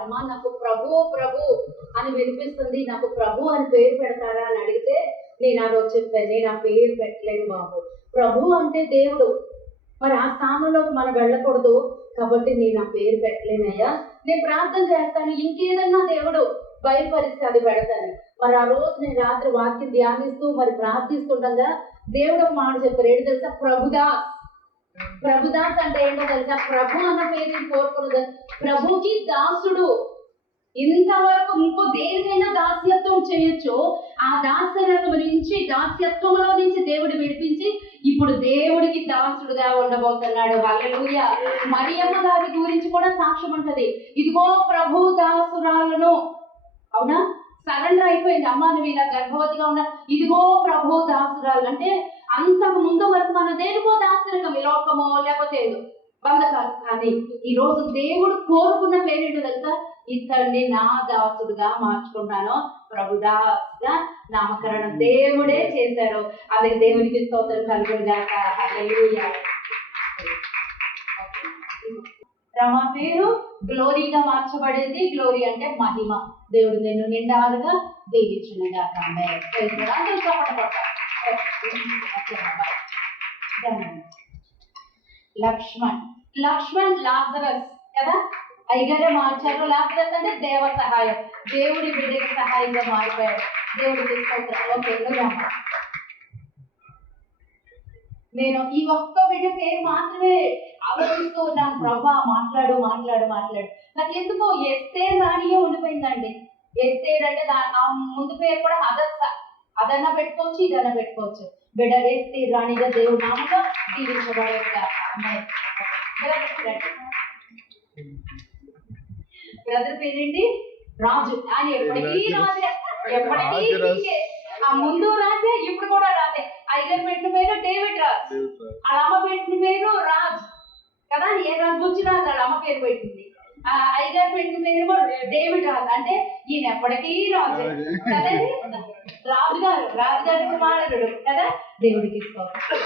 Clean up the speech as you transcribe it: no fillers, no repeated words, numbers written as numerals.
అమ్మ నాకు ప్రభు ప్రభు అని వినిపిస్తుంది, నాకు ప్రభు అని పేరు పెడతారా అని అడిగితే నేను ఆ రోజు చెప్పాను, నేను ఆ పేరు పెట్టలేదు బాబు. ప్రభు అంటే దేవుడు, మరి ఆ స్థానంలోకి మనం వెళ్ళకూడదు కాబట్టి నేను ఆ పేరు పెట్టలేనయ్యా, నేను ప్రార్థన చేస్తాను, ఇంకేదన్నా దేవుడు బయలుపరిస్తే అది పెడతాను. మరి ఆ రోజు నేను రాత్రి వాక్యం ధ్యానిస్తూ మరి ప్రార్థిస్తుండగా దేవుడు ఒక మాట చెప్పారు, ఏంటో తెలుసా? ప్రభుదాస్. ప్రభుదాస్ అంటే ఏంటో తెలుసా? ప్రభు అన్న పేరు కోరుకున్నది, ప్రభుకి దాసుడు. ఇంతవరకు ఇంకో దేనికైనా దాస్యత్వం చేయొచ్చు, ఆ దాస్యత్వం నుంచి దాస్యత్వంలో నుంచి దేవుడు విడిపించి ఇప్పుడు దేవుడికి దాసుడుగా ఉండబోతున్నాడు. హల్లెలూయా. మరియమ్మ గారి గురించి కూడా సాక్ష్యం ఉంటది, ఇదిగో ప్రభు దాసురాలను, అవునా, సరెండర్ అయిపోయింది. అమ్మ నువ్వు ఇలా గర్భవతిగా ఉన్న, ఇదిగో ప్రభు దాసురాలు అంటే అంతకు ముందు వరకు మన దేనికో దాసురకం, విలోకమో లేకపోతే ఏదో బంధకాలు. కానీ ఈ రోజు దేవుడు కోరుకున్న పేరేంటో తెలుసా? ఇతన్ని నా దాసుడుగా మార్చుకుంటాను, ప్రభుదాస్గా నామకరణం దేవుడే చేశాడు. అది దేవునికి స్తోత్రం కలుగునుగాక. హల్లెలూయా. రమ పేరు గ్లోరీగా మార్చబడింది. గ్లోరీ అంటే మహిమ. దేవుడు నేను నిండారుగా దీవించునుగాక. లక్ష్మణ్. లక్ష్మణ్ లాజరస్ కదా, ఐగరే మార్చారు. లాజరస్ అంటే దేవ సహాయం, దేవుడి బిడ్డకి సహాయంగా మారిపోయాడు. దేవుడికి స్తోత్రం. ఓకే, నేను ఈ ఒక్క బిడ్డ పేరు మాత్రమే ఆలోచిస్తూ ఉన్నాను. ప్రభా మాట్లాడు మాట్లాడు మాట్లాడు. నాకు ఎందుకో ఎస్తేర్ రాణియే ఉండిపోయిందండి. ఎస్తేర్ అంటే ఆ ముందు పేరు కూడా హదస్స, అదన్నా పెట్టుకోవచ్చు, ఇదన్నా పెట్టుకోవచ్చు. బిడ్డ ఎస్తేర్ రాణిగా దేవుడు నామలో దీవించబడేది. అమ్మాయి బ్రదర్ పేరేంటి? రాజు. ఆయన ఎప్పటికీ రాజే, ఎప్పటికీ ఆ ముందు రాజే, ఇప్పుడు కూడా రాజే. ఐగర్ పెట్టిన పేరు డేవిడ్ రాజ్, వాళ్ళ అమ్మ పెట్టిన పేరు రాజ్ కదా. ఏ రాజు గురించి రాజు వాళ్ళ అమ్మ పేరు పెట్టింది. ఆ ఐగర్ పెట్టిన పేరు డేవిడ్ రాజ్, అంటే ఈయన ఎప్పటికీ రాజే కదండి. రాజుగారు, రాజుగారి కుమారుడు కదా. దేవుడికి స్తోత్రం.